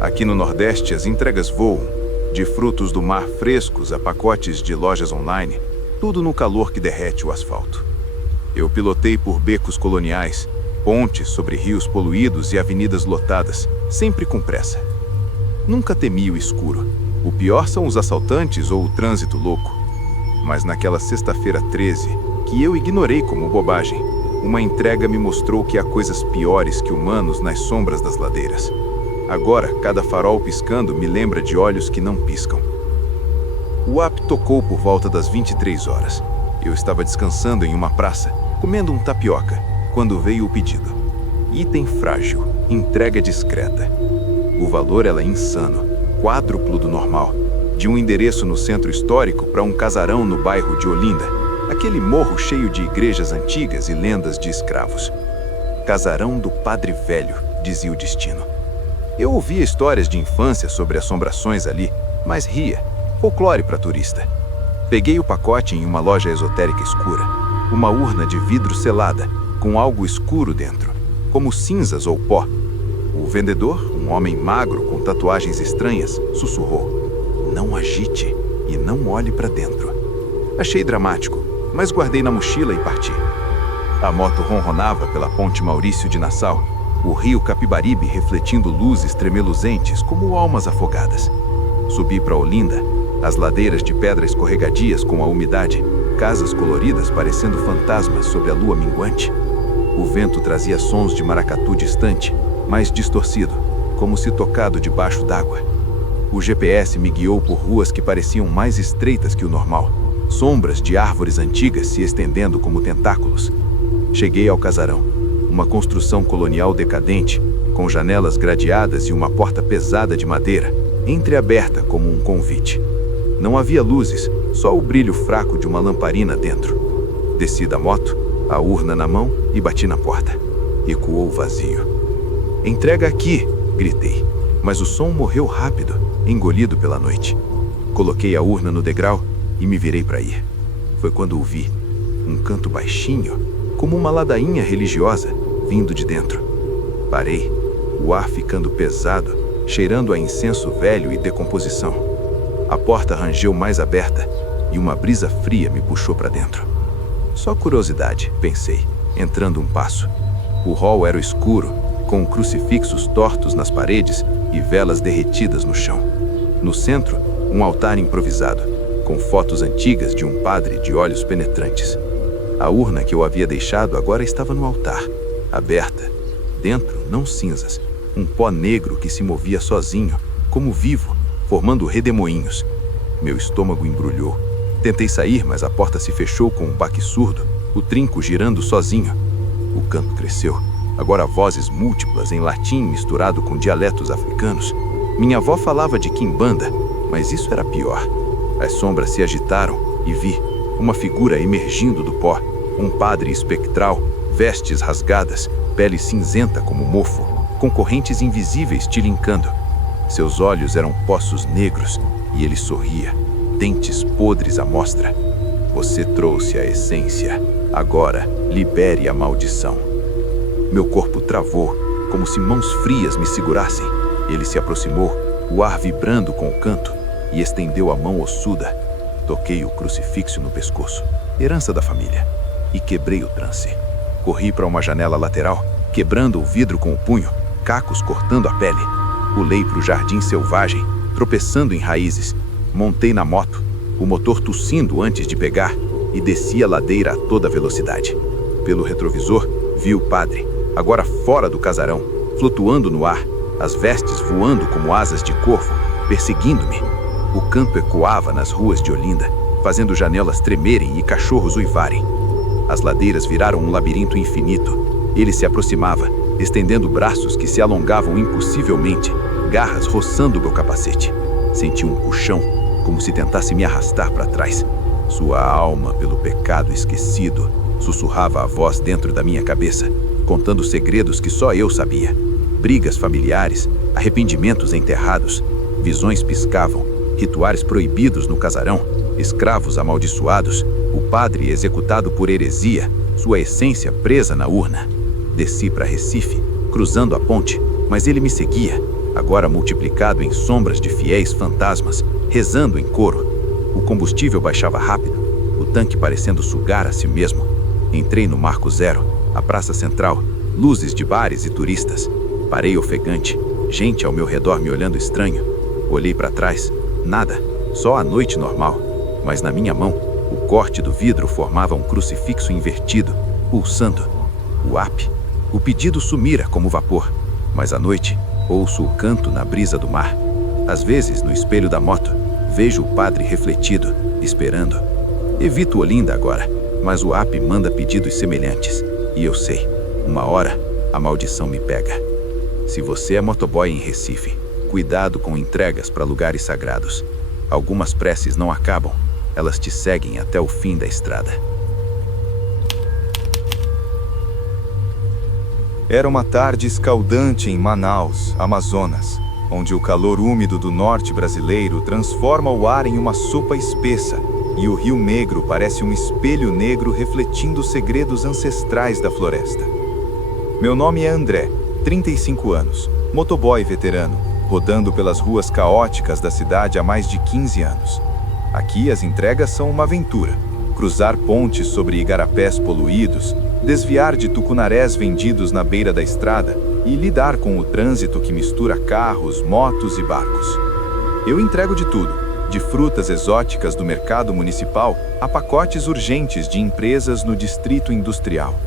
Aqui no Nordeste as entregas voam, de frutos do mar frescos a pacotes de lojas online, tudo no calor que derrete o asfalto. Eu pilotei por becos coloniais, pontes sobre rios poluídos e avenidas lotadas, sempre com pressa. Nunca temi o escuro. O pior são os assaltantes ou o trânsito louco. Mas naquela sexta-feira 13, que eu ignorei como bobagem, uma entrega me mostrou que há coisas piores que humanos nas sombras das ladeiras. Agora, cada farol piscando me lembra de olhos que não piscam. O app tocou por volta das 23 horas. Eu estava descansando em uma praça, comendo um tapioca, quando veio o pedido. Item frágil, entrega discreta. O valor era insano, quádruplo do normal. De um endereço no centro histórico para um casarão no bairro de Olinda, aquele morro cheio de igrejas antigas e lendas de escravos. Casarão do Padre Velho, dizia o destino. Eu ouvia histórias de infância sobre assombrações ali, mas ria, folclore para turista. Peguei o pacote em uma loja esotérica escura, uma urna de vidro selada, com algo escuro dentro, como cinzas ou pó. O vendedor, um homem magro com tatuagens estranhas, sussurrou: "Não agite e não olhe para dentro." Achei dramático, mas guardei na mochila e parti. A moto ronronava pela ponte Maurício de Nassau, o rio Capibaribe refletindo luzes tremeluzentes como almas afogadas. Subi para Olinda, as ladeiras de pedra escorregadias com a umidade, casas coloridas parecendo fantasmas sob a lua minguante. O vento trazia sons de maracatu distante, mais distorcido, como se tocado debaixo d'água. O GPS me guiou por ruas que pareciam mais estreitas que o normal, sombras de árvores antigas se estendendo como tentáculos. Cheguei ao casarão, uma construção colonial decadente, com janelas gradeadas e uma porta pesada de madeira, entreaberta como um convite. Não havia luzes, só o brilho fraco de uma lamparina dentro. Desci da moto, a urna na mão e bati na porta. Ecoou vazio. "Entrega aqui!" gritei, mas o som morreu rápido, engolido pela noite. Coloquei a urna no degrau e me virei para ir. Foi quando o vi, um canto baixinho, como uma ladainha religiosa, vindo de dentro. Parei, o ar ficando pesado, cheirando a incenso velho e decomposição. A porta rangeu mais aberta e uma brisa fria me puxou para dentro. Só curiosidade, pensei, entrando um passo. O hall era escuro, com crucifixos tortos nas paredes e velas derretidas no chão. No centro, um altar improvisado, com fotos antigas de um padre de olhos penetrantes. A urna que eu havia deixado agora estava no altar, aberta. Dentro, não cinzas, um pó negro que se movia sozinho, como vivo, formando redemoinhos. Meu estômago embrulhou. Tentei sair, mas a porta se fechou com um baque surdo, o trinco girando sozinho. O canto cresceu. Agora vozes múltiplas em latim misturado com dialetos africanos. Minha avó falava de quimbanda, mas isso era pior. As sombras se agitaram e vi uma figura emergindo do pó. Um padre espectral, vestes rasgadas, pele cinzenta como mofo, com correntes invisíveis tilincando. Seus olhos eram poços negros e ele sorria, dentes podres à mostra. Você trouxe a essência. Agora, libere a maldição. Meu corpo travou, como se mãos frias me segurassem. Ele se aproximou, o ar vibrando com o canto, e estendeu a mão ossuda. Toquei o crucifixo no pescoço, herança da família, e quebrei o transe. Corri para uma janela lateral, quebrando o vidro com o punho, cacos cortando a pele. Pulei para o jardim selvagem, tropeçando em raízes. Montei na moto, o motor tossindo antes de pegar, e desci a ladeira a toda velocidade. Pelo retrovisor, vi o padre, agora fora do casarão, flutuando no ar, as vestes voando como asas de corvo, perseguindo-me. O canto ecoava nas ruas de Olinda, fazendo janelas tremerem e cachorros uivarem. As ladeiras viraram um labirinto infinito. Ele se aproximava, estendendo braços que se alongavam impossivelmente, garras roçando meu capacete. Senti um puxão, como se tentasse me arrastar para trás. Sua alma pelo pecado esquecido, sussurrava a voz dentro da minha cabeça, contando segredos que só eu sabia. Brigas familiares, arrependimentos enterrados, visões piscavam, rituais proibidos no casarão, escravos amaldiçoados, o padre executado por heresia, sua essência presa na urna. Desci para Recife, cruzando a ponte, mas ele me seguia, agora multiplicado em sombras de fiéis fantasmas, rezando em coro. O combustível baixava rápido, o tanque parecendo sugar a si mesmo. Entrei no Marco Zero, a praça central, luzes de bares e turistas. Parei ofegante, gente ao meu redor me olhando estranho. Olhei para trás, nada, só a noite normal. Mas na minha mão, o corte do vidro formava um crucifixo invertido, pulsando. O app, o pedido sumira como vapor, mas à noite ouço o canto na brisa do mar. Às vezes, no espelho da moto, vejo o padre refletido, esperando. Evito Olinda agora, mas o app manda pedidos semelhantes. E eu sei, uma hora, a maldição me pega. Se você é motoboy em Recife, cuidado com entregas para lugares sagrados. Algumas preces não acabam, elas te seguem até o fim da estrada. Era uma tarde escaldante em Manaus, Amazonas, onde o calor úmido do norte brasileiro transforma o ar em uma sopa espessa, e o Rio Negro parece um espelho negro refletindo os segredos ancestrais da floresta. Meu nome é André, 35 anos, motoboy veterano, rodando pelas ruas caóticas da cidade há mais de 15 anos. Aqui as entregas são uma aventura. Cruzar pontes sobre igarapés poluídos, desviar de tucunarés vendidos na beira da estrada e lidar com o trânsito que mistura carros, motos e barcos. Eu entrego de tudo, de frutas exóticas do mercado municipal a pacotes urgentes de empresas no distrito industrial.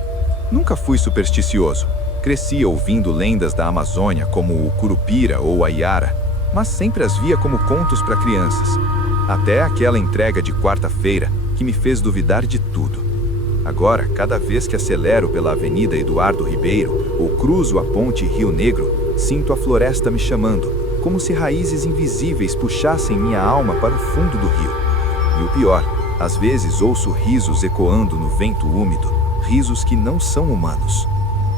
Nunca fui supersticioso. Cresci ouvindo lendas da Amazônia como o Curupira ou a Iara, mas sempre as via como contos para crianças. Até aquela entrega de quarta-feira que me fez duvidar de tudo. Agora, cada vez que acelero pela Avenida Eduardo Ribeiro ou cruzo a ponte Rio Negro, sinto a floresta me chamando, como se raízes invisíveis puxassem minha alma para o fundo do rio. E o pior, às vezes ouço risos ecoando no vento úmido, risos que não são humanos.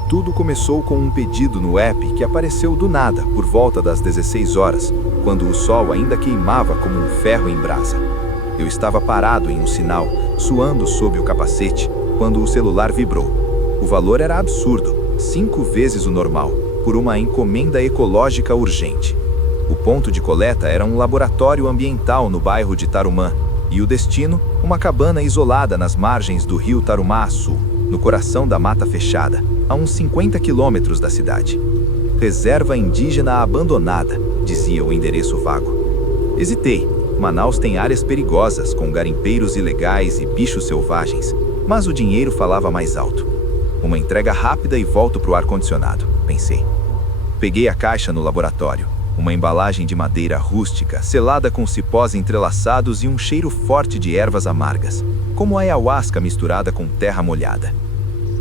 Tudo começou com um pedido no app que apareceu do nada por volta das 16 horas, quando o sol ainda queimava como um ferro em brasa. Eu estava parado em um sinal, suando sob o capacete, quando o celular vibrou. O valor era absurdo, 5 vezes o normal, por uma encomenda ecológica urgente. O ponto de coleta era um laboratório ambiental no bairro de Tarumã, E o destino, uma cabana isolada nas margens do rio Tarumã Sul, no coração da mata fechada, a uns 50 quilômetros da cidade. Reserva indígena abandonada, dizia o endereço vago. Hesitei. Manaus tem áreas perigosas, com garimpeiros ilegais e bichos selvagens, mas o dinheiro falava mais alto. Uma entrega rápida e volto pro ar-condicionado, pensei. Peguei a caixa no laboratório. Uma embalagem de madeira rústica, selada com cipós entrelaçados e um cheiro forte de ervas amargas, como a ayahuasca misturada com terra molhada.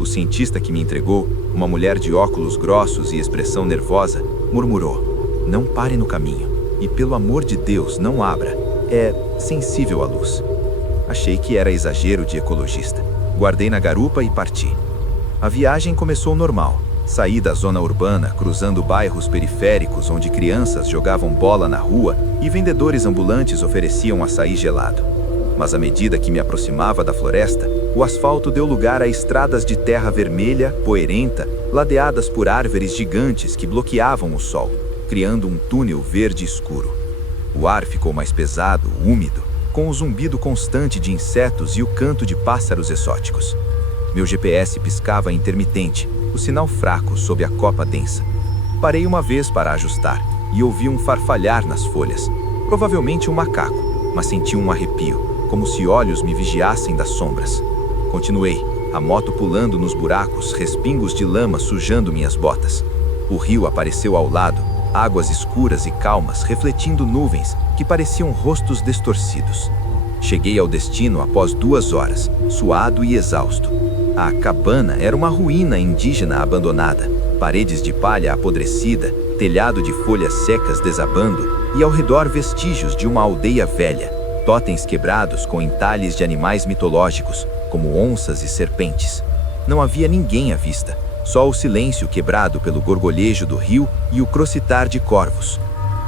O cientista que me entregou, uma mulher de óculos grossos e expressão nervosa, murmurou: "Não pare no caminho, e pelo amor de Deus, não abra. É sensível à luz." Achei que era exagero de ecologista. Guardei na garupa e parti. A viagem começou normal. Saí da zona urbana, cruzando bairros periféricos onde crianças jogavam bola na rua e vendedores ambulantes ofereciam açaí gelado. Mas à medida que me aproximava da floresta, o asfalto deu lugar a estradas de terra vermelha, poeirenta, ladeadas por árvores gigantes que bloqueavam o sol, criando um túnel verde escuro. O ar ficou mais pesado, úmido, com o zumbido constante de insetos e o canto de pássaros exóticos. Meu GPS piscava intermitente, o sinal fraco sob a copa densa. Parei uma vez para ajustar e ouvi um farfalhar nas folhas. Provavelmente um macaco, mas senti um arrepio, como se olhos me vigiassem das sombras. Continuei, a moto pulando nos buracos, respingos de lama sujando minhas botas. O rio apareceu ao lado, águas escuras e calmas refletindo nuvens que pareciam rostos distorcidos. Cheguei ao destino após 2 horas, suado e exausto. A cabana era uma ruína indígena abandonada, paredes de palha apodrecida, telhado de folhas secas desabando e ao redor vestígios de uma aldeia velha, totens quebrados com entalhes de animais mitológicos, como onças e serpentes. Não havia ninguém à vista, só o silêncio quebrado pelo gorgolejo do rio e o crocitar de corvos.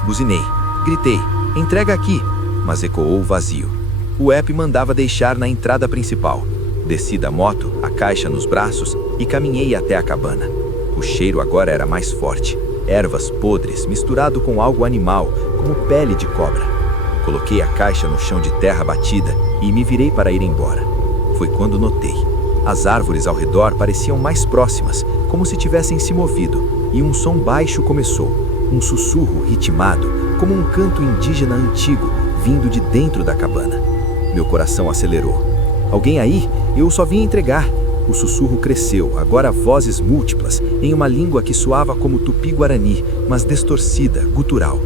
Buzinei, gritei, "Entrega aqui!", mas ecoou vazio. O app mandava deixar na entrada principal. Desci da moto, a caixa nos braços, e caminhei até a cabana. O cheiro agora era mais forte, ervas podres misturado com algo animal, como pele de cobra. Coloquei a caixa no chão de terra batida e me virei para ir embora. Foi quando notei. As árvores ao redor pareciam mais próximas, como se tivessem se movido, e um som baixo começou, um sussurro ritmado, como um canto indígena antigo, vindo de dentro da cabana. Meu coração acelerou. "Alguém aí? Eu só vim entregar." O sussurro cresceu, agora vozes múltiplas, em uma língua que soava como tupi-guarani, mas distorcida, gutural.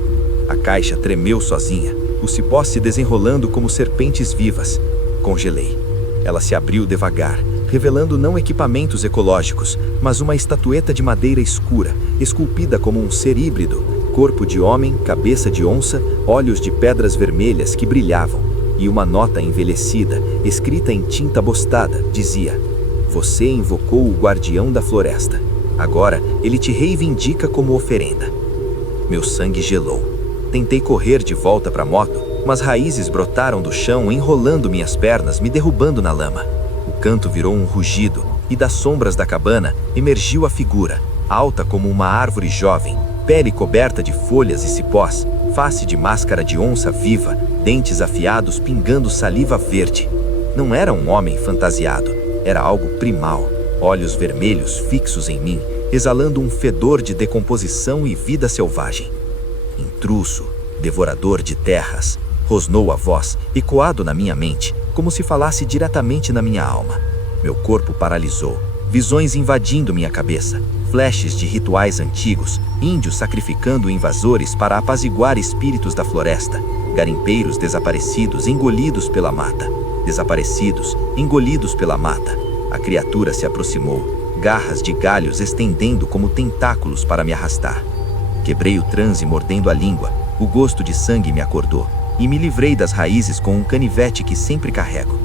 A caixa tremeu sozinha, os cipós se desenrolando como serpentes vivas. Congelei. Ela se abriu devagar, revelando não equipamentos ecológicos, mas uma estatueta de madeira escura, esculpida como um ser híbrido, corpo de homem, cabeça de onça, olhos de pedras vermelhas que brilhavam. E uma nota envelhecida, escrita em tinta bostada, dizia: "Você invocou o guardião da floresta. Agora ele te reivindica como oferenda." Meu sangue gelou. Tentei correr de volta para a moto, mas raízes brotaram do chão, enrolando minhas pernas, me derrubando na lama. O canto virou um rugido, e das sombras da cabana emergiu a figura, alta como uma árvore jovem, pele coberta de folhas e cipós, face de máscara de onça viva, dentes afiados pingando saliva verde. Não era um homem fantasiado, era algo primal, olhos vermelhos fixos em mim, exalando um fedor de decomposição e vida selvagem. "Intruso, devorador de terras", rosnou a voz, ecoado na minha mente, como se falasse diretamente na minha alma. Meu corpo paralisou, visões invadindo minha cabeça, flashes de rituais antigos, índios sacrificando invasores para apaziguar espíritos da floresta, garimpeiros desaparecidos, engolidos pela mata. Desaparecidos, engolidos pela mata. A criatura se aproximou, garras de galhos estendendo como tentáculos para me arrastar. Quebrei o transe mordendo a língua, o gosto de sangue me acordou, e me livrei das raízes com um canivete que sempre carrego.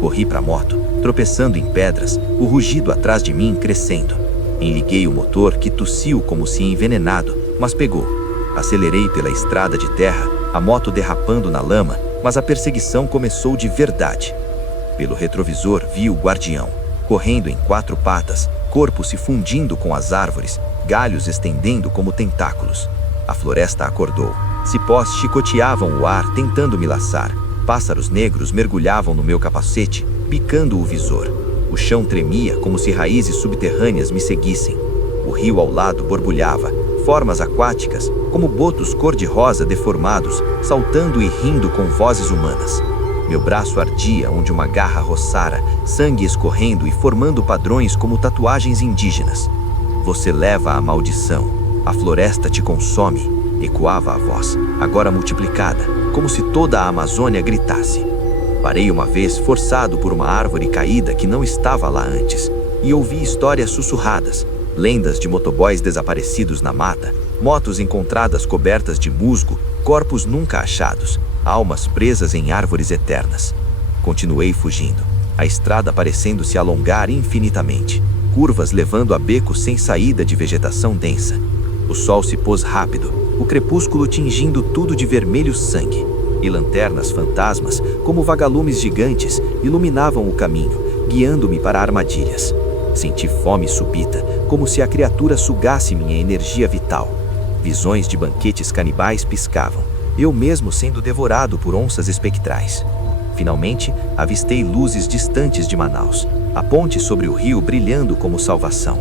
Corri para a moto, tropeçando em pedras, o rugido atrás de mim crescendo. Enliguei o motor que tossiu como se envenenado, mas pegou. Acelerei pela estrada de terra, a moto derrapando na lama, mas a perseguição começou de verdade. Pelo retrovisor vi o guardião, correndo em 4 patas, corpo se fundindo com as árvores, galhos estendendo como tentáculos. A floresta acordou. Cipós chicoteavam o ar tentando me laçar. pássaros negros mergulhavam no meu capacete, picando o visor. O chão tremia como se raízes subterrâneas me seguissem. O rio ao lado borbulhava, formas aquáticas, como botos cor-de-rosa deformados, saltando e rindo com vozes humanas. Meu braço ardia onde uma garra roçara, sangue escorrendo e formando padrões como tatuagens indígenas. Você leva a maldição, a floresta te consome, ecoava a voz, agora multiplicada, como se toda a Amazônia gritasse. Parei uma vez forçado por uma árvore caída que não estava lá antes, e ouvi histórias sussurradas, lendas de motoboys desaparecidos na mata, motos encontradas cobertas de musgo, corpos nunca achados, almas presas em árvores eternas. Continuei fugindo, a estrada parecendo se alongar infinitamente, curvas levando a becos sem saída de vegetação densa. O sol se pôs rápido, o crepúsculo tingindo tudo de vermelho sangue, e lanternas fantasmas, como vagalumes gigantes, iluminavam o caminho, guiando-me para armadilhas. Senti fome súbita, como se a criatura sugasse minha energia vital. Visões de banquetes canibais piscavam, eu mesmo sendo devorado por onças espectrais. Finalmente, avistei luzes distantes de Manaus, a ponte sobre o rio brilhando como salvação.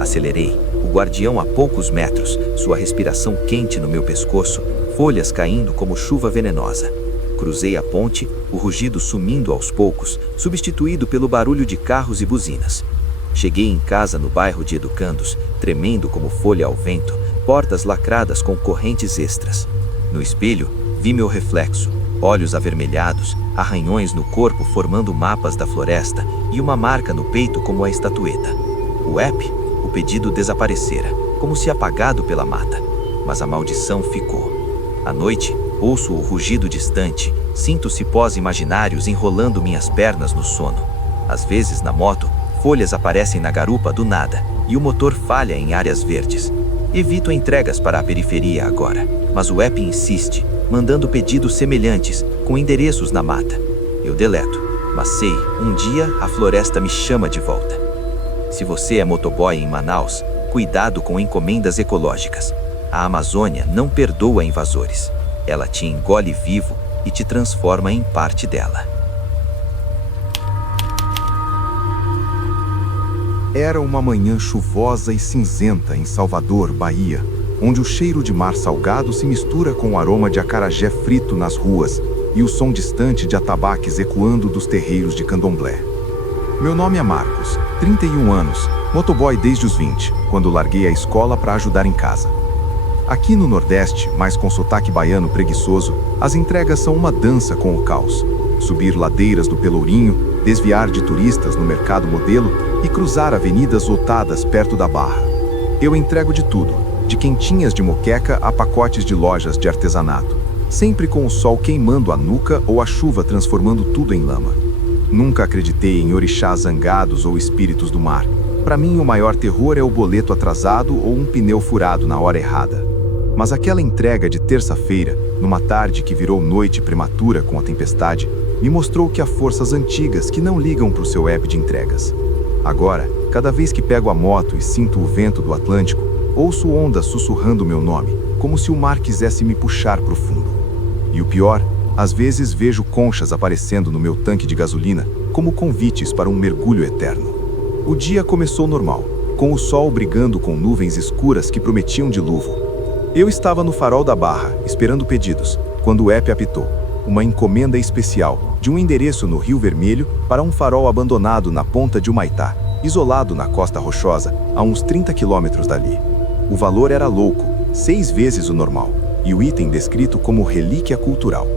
Acelerei, o guardião a poucos metros, sua respiração quente no meu pescoço, folhas caindo como chuva venenosa. Cruzei a ponte, o rugido sumindo aos poucos, substituído pelo barulho de carros e buzinas. Cheguei em casa no bairro de educandos, tremendo como folha ao vento, portas lacradas com correntes extras. No espelho, vi meu reflexo, olhos avermelhados, arranhões no corpo formando mapas da floresta e uma marca no peito como a estatueta. O app, o pedido desaparecera, como se apagado pela mata, mas a maldição ficou. À noite, ouço o rugido distante, sinto cipós imaginários enrolando minhas pernas no sono. Às vezes, na moto, folhas aparecem na garupa do nada e o motor falha em áreas verdes. Evito entregas para a periferia agora, mas o app insiste, mandando pedidos semelhantes, com endereços na mata. Eu deleto, mas sei, um dia a floresta me chama de volta. Se você é motoboy em Manaus, cuidado com encomendas ecológicas. A Amazônia não perdoa invasores. Ela te engole vivo e te transforma em parte dela. Era uma manhã chuvosa e cinzenta em Salvador, Bahia, onde o cheiro de mar salgado se mistura com o aroma de acarajé frito nas ruas e o som distante de atabaques ecoando dos terreiros de candomblé. Meu nome é Marcos, 31 anos, motoboy desde os 20, quando larguei a escola para ajudar em casa. Aqui no Nordeste, mas com sotaque baiano preguiçoso, as entregas são uma dança com o caos. Subir ladeiras do Pelourinho, desviar de turistas no mercado modelo e cruzar avenidas lotadas perto da Barra. Eu entrego de tudo, de quentinhas de moqueca a pacotes de lojas de artesanato, sempre com o sol queimando a nuca ou a chuva transformando tudo em lama. Nunca acreditei em orixás zangados ou espíritos do mar. Para mim, o maior terror é o boleto atrasado ou um pneu furado na hora errada. Mas aquela entrega de terça-feira, numa tarde que virou noite prematura com a tempestade, me mostrou que há forças antigas que não ligam para o seu app de entregas. Agora, cada vez que pego a moto e sinto o vento do Atlântico, ouço ondas sussurrando meu nome, como se o mar quisesse me puxar para o fundo. E o pior, às vezes vejo conchas aparecendo no meu tanque de gasolina como convites para um mergulho eterno. O dia começou normal, com o sol brigando com nuvens escuras que prometiam dilúvio. Eu estava no farol da Barra, esperando pedidos, quando o app apitou. Uma encomenda especial, de um endereço no Rio Vermelho para um farol abandonado na ponta de Humaitá, isolado na Costa Rochosa, a uns 30 quilômetros dali. O valor era louco, 6 vezes o normal, e o item descrito como relíquia cultural.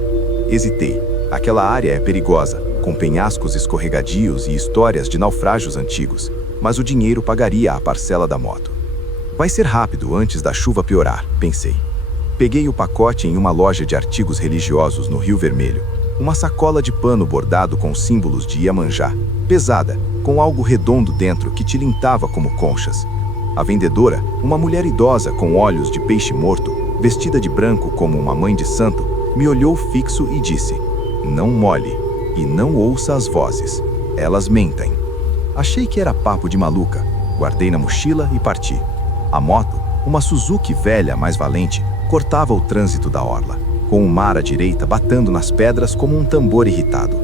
Hesitei. Aquela área é perigosa, com penhascos escorregadios e histórias de naufrágios antigos, mas o dinheiro pagaria a parcela da moto. Vai ser rápido antes da chuva piorar, pensei. Peguei o pacote em uma loja de artigos religiosos no Rio Vermelho, uma sacola de pano bordado com símbolos de Iemanjá, pesada, com algo redondo dentro que tilintava como conchas. A vendedora, uma mulher idosa com olhos de peixe morto, vestida de branco como uma mãe de santo, me olhou fixo e disse: "Não molhe, e não ouça as vozes, elas mentem." Achei que era papo de maluca, guardei na mochila e parti. A moto, uma Suzuki velha mais valente, cortava o trânsito da orla. com o mar à direita batendo nas pedras como um tambor irritado.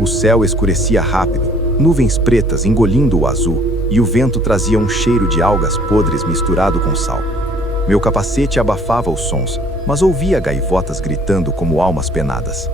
O céu escurecia rápido, nuvens pretas engolindo o azul, e o vento trazia um cheiro de algas podres misturado com sal. Meu capacete abafava os sons, mas ouvia gaivotas gritando como almas penadas.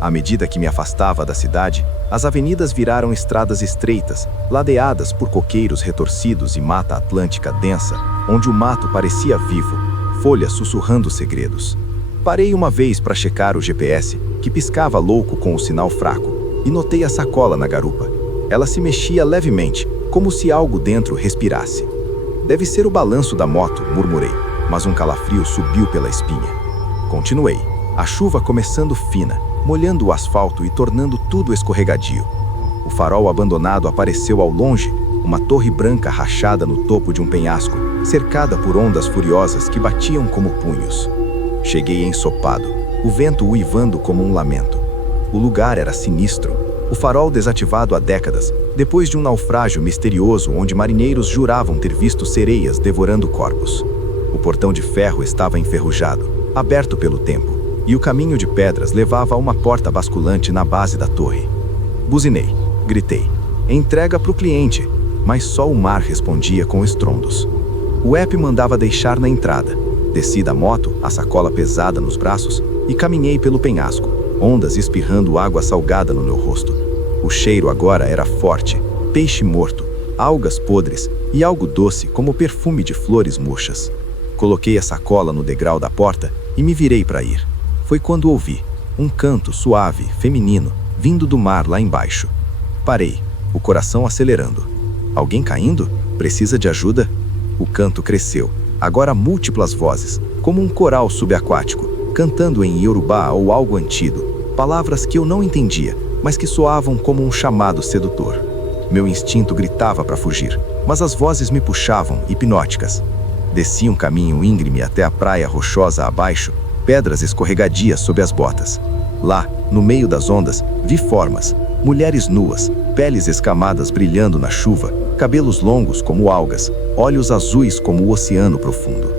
À medida que me afastava da cidade, as avenidas viraram estradas estreitas, ladeadas por coqueiros retorcidos e mata atlântica densa, onde o mato parecia vivo, folhas sussurrando segredos. Parei uma vez para checar o GPS, que piscava louco com o sinal fraco, e notei a sacola na garupa. Ela se mexia levemente, como se algo dentro respirasse. Deve ser o balanço da moto, murmurei, mas um calafrio subiu pela espinha. Continuei, a chuva começando fina, molhando o asfalto e tornando tudo escorregadio. O farol abandonado apareceu ao longe, uma torre branca rachada no topo de um penhasco, cercada por ondas furiosas que batiam como punhos. Cheguei ensopado, o vento uivando como um lamento. O lugar era sinistro, o farol desativado há décadas, depois de um naufrágio misterioso onde marinheiros juravam ter visto sereias devorando corpos. O portão de ferro estava enferrujado, aberto pelo tempo, e o caminho de pedras levava a uma porta basculante na base da torre. Buzinei, gritei, entrega para o cliente, mas só o mar respondia com estrondos. O app mandava deixar na entrada. Desci da moto, a sacola pesada nos braços, e caminhei pelo penhasco, ondas espirrando água salgada no meu rosto. O cheiro agora era forte, peixe morto, algas podres e algo doce como perfume de flores murchas. Coloquei a sacola no degrau da porta e me virei para ir. Foi quando ouvi um canto suave, feminino, vindo do mar lá embaixo. Parei, o coração acelerando. Alguém caindo? Precisa de ajuda? O canto cresceu, agora múltiplas vozes, como um coral subaquático, cantando em iorubá ou algo antigo, palavras que eu não entendia, mas que soavam como um chamado sedutor. Meu instinto gritava para fugir, mas as vozes me puxavam, hipnóticas. Desci um caminho íngreme até a praia rochosa abaixo, pedras escorregadias sob as botas. Lá, no meio das ondas, vi formas, mulheres nuas, peles escamadas brilhando na chuva, cabelos longos como algas, olhos azuis como o oceano profundo.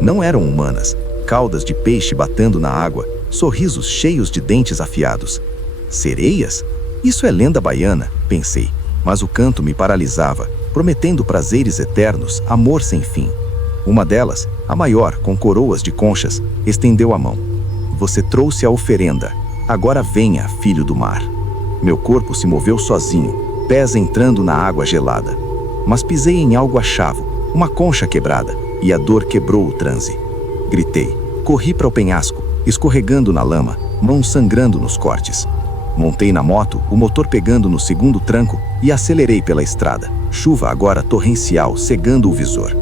Não eram humanas, caudas de peixe batendo na água, sorrisos cheios de dentes afiados. Sereias? Isso é lenda baiana, pensei, mas o canto me paralisava, prometendo prazeres eternos, amor sem fim. Uma delas, a maior, com coroas de conchas, estendeu a mão. Você trouxe a oferenda, agora venha, filho do mar. Meu corpo se moveu sozinho, pés entrando na água gelada. Mas pisei em algo a chavo, uma concha quebrada, e a dor quebrou o transe. Gritei, corri para o penhasco, escorregando na lama, mãos sangrando nos cortes. Montei na moto, o motor pegando no segundo tranco, e acelerei pela estrada, chuva agora torrencial cegando o visor.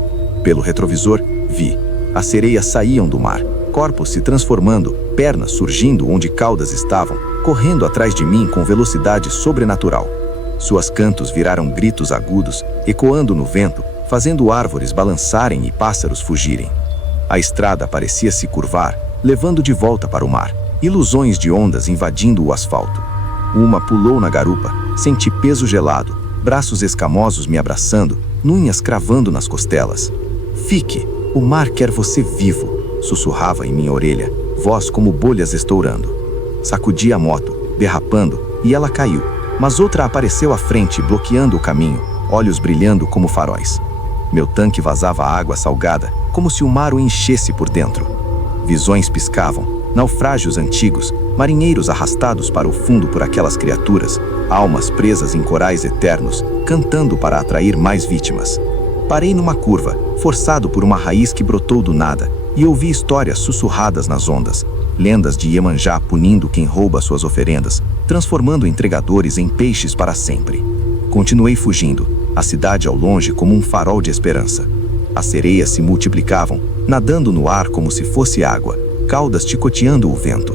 Pelo retrovisor, vi. As sereias saíam do mar, corpos se transformando, pernas surgindo onde caudas estavam, correndo atrás de mim com velocidade sobrenatural. Suas cantos viraram gritos agudos, ecoando no vento, fazendo árvores balançarem e pássaros fugirem. A estrada parecia se curvar, levando de volta para o mar, ilusões de ondas invadindo o asfalto. Uma pulou na garupa, senti peso gelado, braços escamosos me abraçando, unhas cravando nas costelas. Fique, o mar quer você vivo, sussurrava em minha orelha, voz como bolhas estourando. Sacudi a moto, derrapando, e ela caiu, mas outra apareceu à frente, bloqueando o caminho, olhos brilhando como faróis. Meu tanque vazava água salgada, como se o mar o enchesse por dentro. Visões piscavam, naufrágios antigos, marinheiros arrastados para o fundo por aquelas criaturas, almas presas em corais eternos, cantando para atrair mais vítimas. Parei numa curva, forçado por uma raiz que brotou do nada, e ouvi histórias sussurradas nas ondas, lendas de Iemanjá punindo quem rouba suas oferendas, transformando entregadores em peixes para sempre. Continuei fugindo, a cidade ao longe como um farol de esperança. As sereias se multiplicavam, nadando no ar como se fosse água, caudas chicoteando o vento.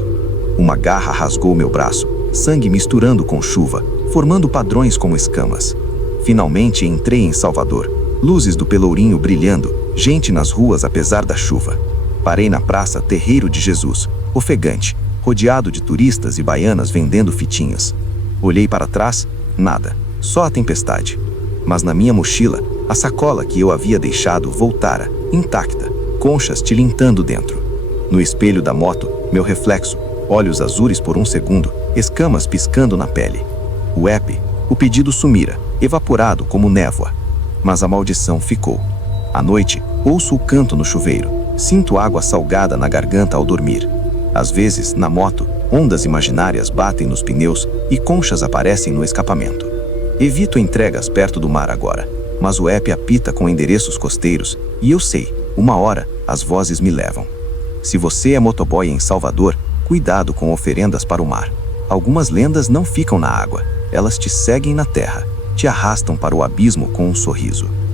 Uma garra rasgou meu braço, sangue misturando com chuva, formando padrões como escamas. Finalmente entrei em Salvador, luzes do Pelourinho brilhando, gente nas ruas apesar da chuva. Parei na praça Terreiro de Jesus, ofegante, rodeado de turistas e baianas vendendo fitinhas. Olhei para trás, nada, só a tempestade. Mas na minha mochila, a sacola que eu havia deixado voltara, intacta, conchas tilintando dentro. No espelho da moto, Meu reflexo, olhos azuis por um segundo, escamas piscando na pele. O app, o pedido sumira, evaporado como névoa. Mas a maldição ficou. À noite, ouço o canto no chuveiro, sinto água salgada na garganta ao dormir. Às vezes, na moto, ondas imaginárias batem nos pneus e conchas aparecem no escapamento. Evito entregas perto do mar agora, mas o app apita com endereços costeiros e eu sei, uma hora, as vozes me levam. Se você é motoboy em Salvador, cuidado com oferendas para o mar. Algumas lendas não ficam na água, elas te seguem na terra, te arrastam para o abismo com um sorriso.